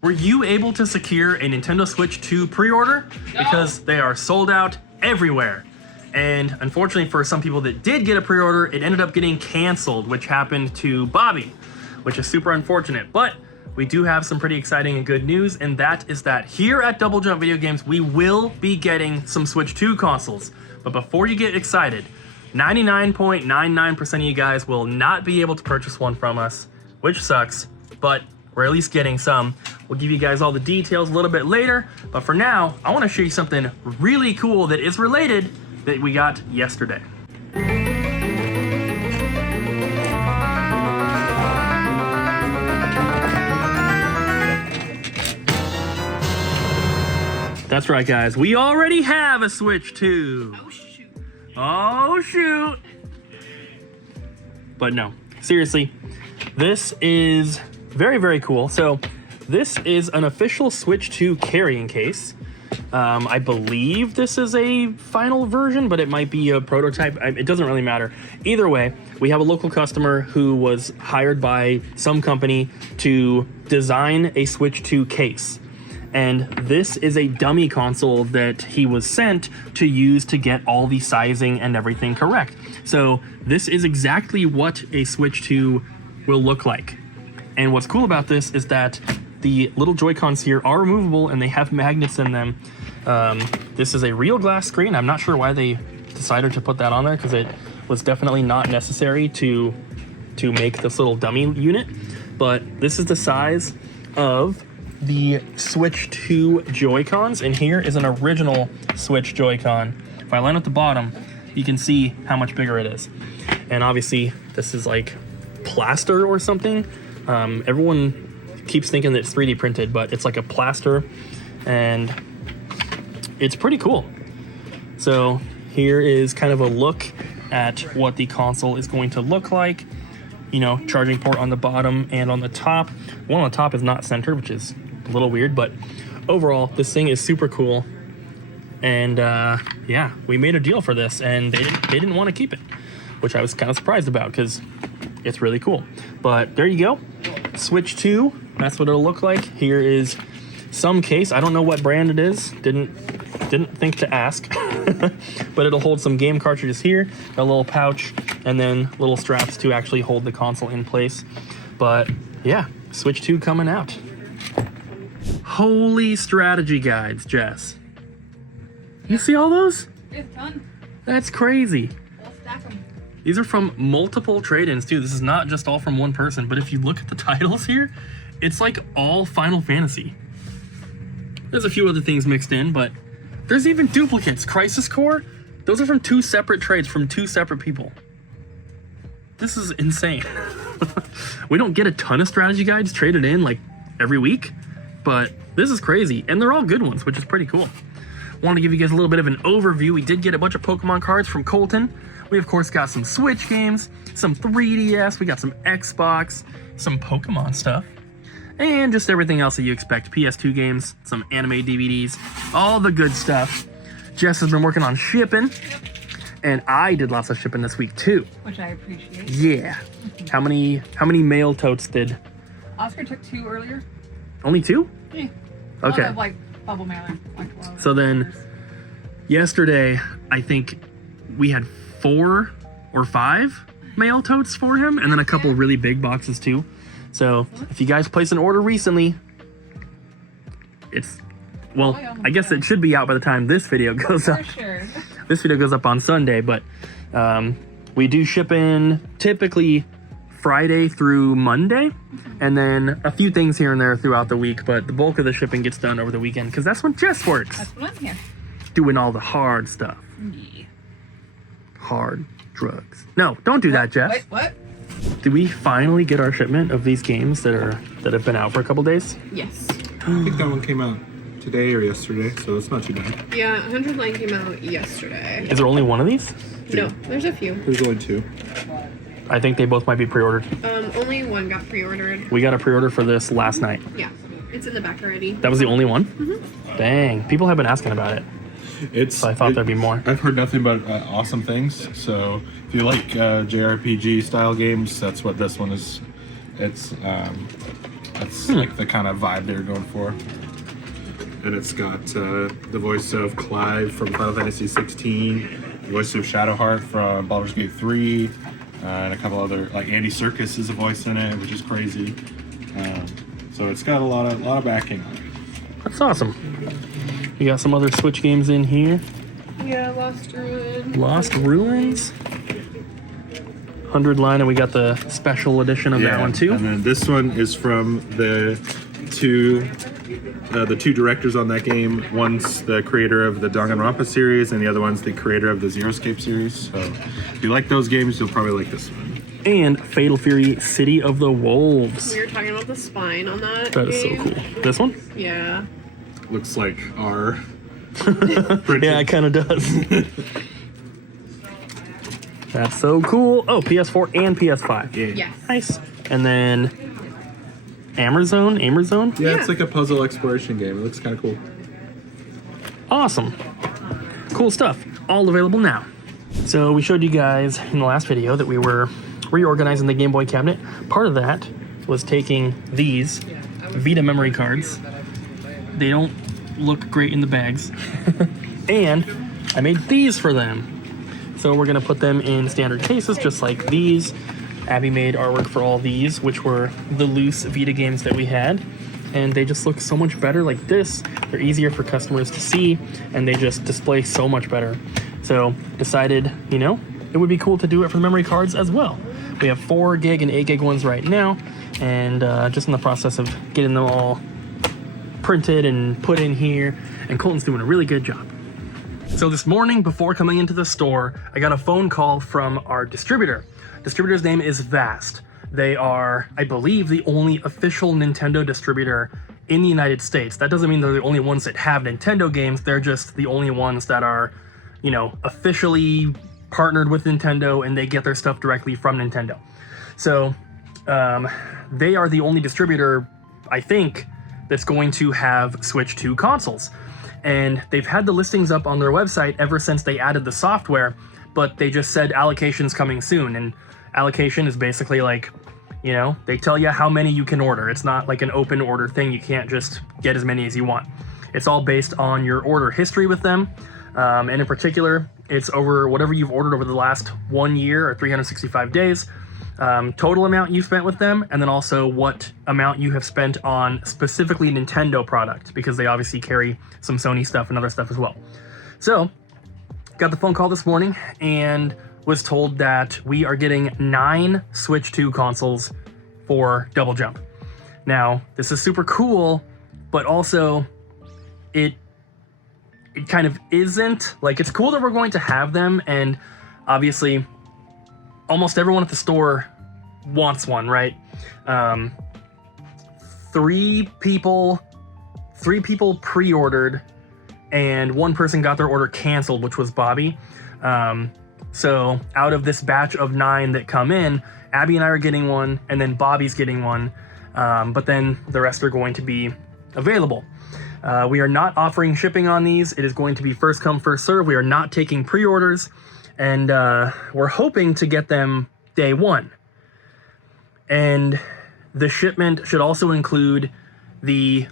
Were you able to secure a Nintendo Switch 2 pre-order? No. Because they are sold out everywhere. And unfortunately for some people that did get a pre-order, it ended up getting canceled, which happened to Bobby, which is super unfortunate. But we do have some pretty exciting and good news, and that is that here at Double Jump Video Games, we will be getting some Switch 2 consoles. But before you get excited, 99.99% of you guys will not be able to purchase one from us, which sucks, but we're at least getting some. We'll give you guys all the details a little bit later, but for now, I want to show you something really cool that is related that we got yesterday. That's right, guys. We already have a Switch 2. Oh, shoot. Oh, shoot. But no, seriously, this is very, very cool. So this is an official Switch 2 carrying case. I believe this is a final version, but it might be a prototype. It doesn't really matter. Either way, we have a local customer who was hired by some company to design a Switch 2 case. And this is a dummy console that he was sent to use to get all the sizing and everything correct. So this is exactly what a Switch 2 will look like. And what's cool about this is that the little Joy-Cons here are removable and they have magnets in them. This is a real glass screen. I'm not sure why they decided to put that on there, because it was definitely not necessary to make this little dummy unit. But this is the size of the Switch 2 Joy-Cons, and here is an original Switch Joy-Con. If I line up the bottom, you can see how much bigger it is. And obviously, this is like plaster or something. Everyone keeps thinking that it's 3D printed, but it's like a plaster, and it's pretty cool. So here is kind of a look at what the console is going to look like. You know, charging port on the bottom and on the top. One on the top is not centered, which is a little weird, but overall, this thing is super cool. And yeah, we made a deal for this, and they didn't want to keep it, which I was kind of surprised about because it's really cool. But there you go, Switch 2. That's what it'll look like. Here is some case. I don't know what brand it is. Didn't think to ask, but it'll hold some game cartridges here, a little pouch, and then little straps to actually hold the console in place. But yeah, Switch 2 coming out. Holy strategy guides, Jess. You see all those? It's a ton. That's crazy. We'll stack them. These are from multiple trade-ins too. This is not just all from one person, but if you look at the titles here, it's like all Final Fantasy. There's a few other things mixed in, but there's even duplicates. Crisis Core, those are from 2 separate trades from 2 separate people. This is insane. We don't get a ton of strategy guides traded in like every week, but this is crazy. And they're all good ones, which is pretty cool. Want to give you guys a little bit of an overview. We did get a bunch of Pokemon cards from Colton. We of course got some Switch games, some 3DS, we got some Xbox, some Pokemon stuff, and just everything else that you expect. PS2 games, some anime DVDs, all the good stuff. Jess has been working on shipping, and I did lots of shipping this week too. Which I appreciate. Yeah. How many mail totes did? Oscar took 2 earlier. Only 2? Yeah. Okay. Of, like bubble mailer. Like, so then, yesterday, I think we had 4 or 5 mail totes for him, and then a couple really big boxes too. So if you guys place an order recently, it's, well, I guess it should be out by the time this video goes up. For sure. This video goes up on Sunday, but we do ship in typically Friday through Monday, and then a few things here and there throughout the week, but the bulk of the shipping gets done over the weekend because that's when Jess works. That's when I'm here. Doing all the hard stuff. Yeah. Hard drugs. No, don't do that, Jess. Wait, what? Did we finally get our shipment of these games that have been out for a couple days? Yes. I think that one came out today or yesterday, so it's not too bad. Yeah, 100 Line came out yesterday. Is there only one of these? No, there's a few. There's only 2. I think they both might be pre-ordered. Only one got pre-ordered. We got a pre-order for this last night. Yeah, it's in the back already. That was the only one? Mm-hmm. Dang, people have been asking about it. So I thought there'd be more. I've heard nothing but awesome things. So if you like JRPG style games, that's what this one is. It's That's like the kind of vibe they're going for. And it's got the voice of Clive from Final Fantasy 16, the voice of Shadowheart from Baldur's Gate 3, and a couple other, like Andy Serkis is a voice in it, which is crazy. So it's got a lot of backing on it. That's awesome. You got some other Switch games in here. Yeah, Lost Ruins. Lost Ruins. 100 line, and we got the special edition of that one too. And then this one is from the two directors on that game. One's the creator of the Danganronpa series, and the other one's the creator of the Xeroescape series. So if you like those games, you'll probably like this one. And Fatal Fury City of the Wolves. We were talking about the spine on that. That is so game. cool. This one? Yeah. Looks like our Yeah, it kind of does. That's so cool. Oh, PS4 and PS5. Yeah. Yes. Nice. And then Amerzone? Yeah, Yeah. it's like a puzzle exploration game. It looks kind of cool. Awesome. Cool stuff. All available now. So we showed you guys in the last video that we were reorganizing the Game Boy cabinet. Part of that was taking these Vita memory cards. They don't look great in the bags. And I made these for them. So we're gonna put them in standard cases just like these. Abby made artwork for all these, which were the loose Vita games that we had. And they just look so much better like this. They're easier for customers to see, and they just display so much better. So decided, you know, it would be cool to do it for the memory cards as well. We have 4 gig and 8 gig ones right now, and just in the process of getting them all printed and put in here, and Colton's doing a really good job. So this morning, before coming into the store, I got a phone call from our distributor. Distributor's name is Vast. They are, I believe, the only official Nintendo distributor in the United States. That doesn't mean they're the only ones that have Nintendo games. They're just the only ones that are, you know, officially partnered with Nintendo, and they get their stuff directly from Nintendo. So they are the only distributor, I think, that's going to have Switch 2 consoles. And they've had the listings up on their website ever since they added the software, but they just said allocation's coming soon. And allocation is basically like, you know, they tell you how many you can order. It's not like an open order thing. You can't just get as many as you want. It's all based on your order history with them. And in particular, it's over whatever you've ordered over the last 1 year or 365 days. Total amount you spent with them, and then also what amount you have spent on specifically Nintendo product, because they obviously carry some Sony stuff and other stuff as well. So, got the phone call this morning and was told that we are getting 9 Switch 2 consoles for Double Jump. Now, this is super cool, but also it kind of isn't. Like, it's cool that we're going to have them, and obviously almost everyone at the store wants one, right? 3 people pre-ordered, and 1 person got their order canceled, which was Bobby. So out of this batch of 9 that come in, Abby and I are getting one, and then Bobby's getting one, but then the rest are going to be available. We are not offering shipping on these. It is going to be first come, first serve. We are not taking pre-orders. And we're hoping to get them day 1. And the shipment should also include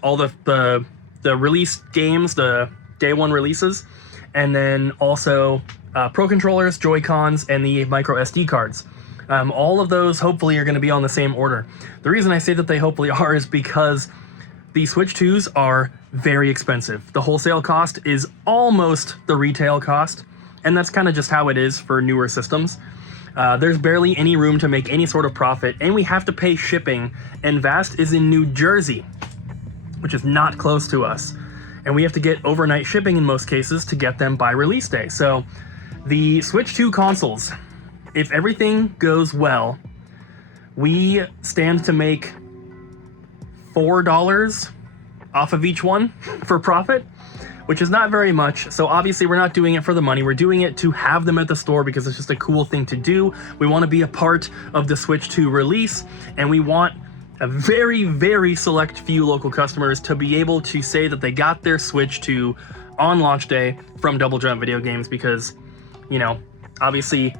all the release games, the day 1 releases, and then also Pro Controllers, Joy-Cons, and the micro SD cards. All of those hopefully are going to be on the same order. The reason I say that they hopefully are is because the Switch 2s are very expensive. The wholesale cost is almost the retail cost. And that's kind of just how it is for newer systems. There's barely any room to make any sort of profit, and we have to pay shipping, and Vast is in New Jersey, which is not close to us. And we have to get overnight shipping in most cases to get them by release day. So the Switch 2 consoles, if everything goes well, we stand to make $4 off of each one for profit, which is not very much. So obviously we're not doing it for the money. We're doing it to have them at the store because it's just a cool thing to do. We want to be a part of the Switch 2 release, and we want a very, very select few local customers to be able to say that they got their Switch 2 on launch day from Double Jump Video Games, because, you know, obviously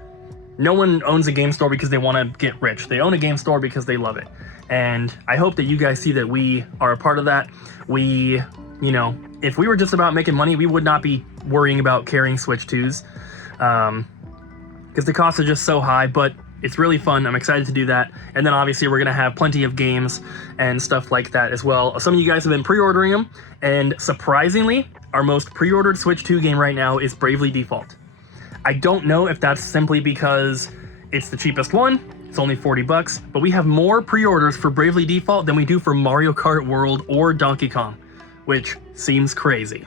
no one owns a game store because they want to get rich. They own a game store because they love it. And I hope that you guys see that we are a part of that. We, you know, if we were just about making money, we would not be worrying about carrying Switch 2s. Because the costs are just so high, but it's really fun. I'm excited to do that. And then obviously we're going to have plenty of games and stuff like that as well. Some of you guys have been pre-ordering them. And surprisingly, our most pre-ordered Switch 2 game right now is Bravely Default. I don't know if that's simply because it's the cheapest one. It's only 40 bucks, but we have more pre-orders for Bravely Default than we do for Mario Kart World or Donkey Kong, which seems crazy.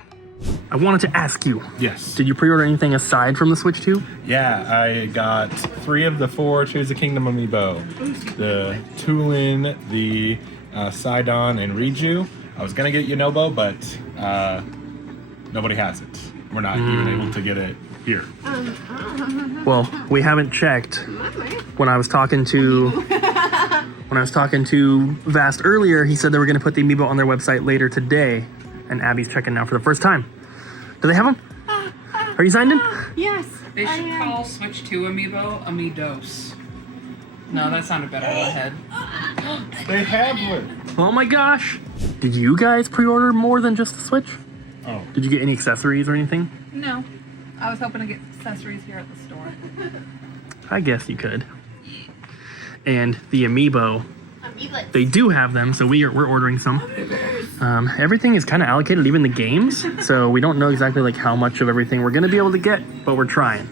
I wanted to ask you. Yes. Did you pre-order anything aside from the Switch 2? Yeah, I got 3 of the 4 Choose the Kingdom amiibo. The Tulin, the Sidon, and Riju. I was gonna get Yunobo, but nobody has it. We're not even able to get it here. Well, we haven't checked. When I was talking to Vast earlier, he said they were going to put the amiibo on their website later today, and Abby's checking now for the first time. Do they have them? Are you signed in? Yes. They should call Switch 2 amiibo Amiidos. No, that sounded better in my head. They have one. Oh my gosh! Did you guys pre-order more than just the Switch? Oh. Did you get any accessories or anything? No. I was hoping to get accessories here at the store. I guess you could. And the amiibo, they do have them, so we're ordering some. Everything is kind of allocated, even the games, so we don't know exactly like how much of everything we're gonna be able to get, but we're trying.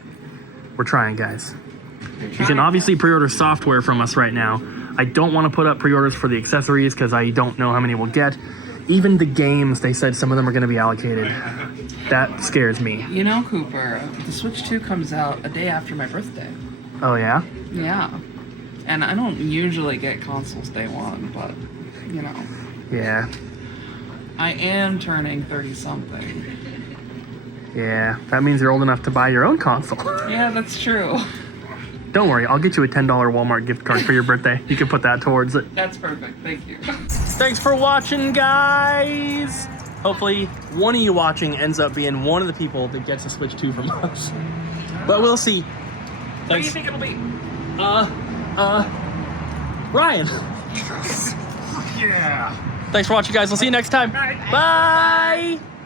We're trying, guys. You can obviously pre-order software from us right now. I don't want to put up pre-orders for the accessories because I don't know how many we'll get. Even the games, they said some of them are gonna be allocated. That scares me. You know, Cooper, the Switch 2 comes out a day after my birthday. Oh yeah? Yeah. And I don't usually get consoles day one, but, you know. Yeah. I am turning 30-something. Yeah. That means you're old enough to buy your own console. Yeah, that's true. Don't worry, I'll get you a $10 Walmart gift card for your birthday. You can put that towards it. That's perfect, thank you. Thanks for watching, guys! Hopefully, one of you watching ends up being one of the people that gets a Switch 2 from us. But we'll see. What do you think it'll be? Ryan. Yeah. Thanks for watching, guys. We'll see you next time. Bye!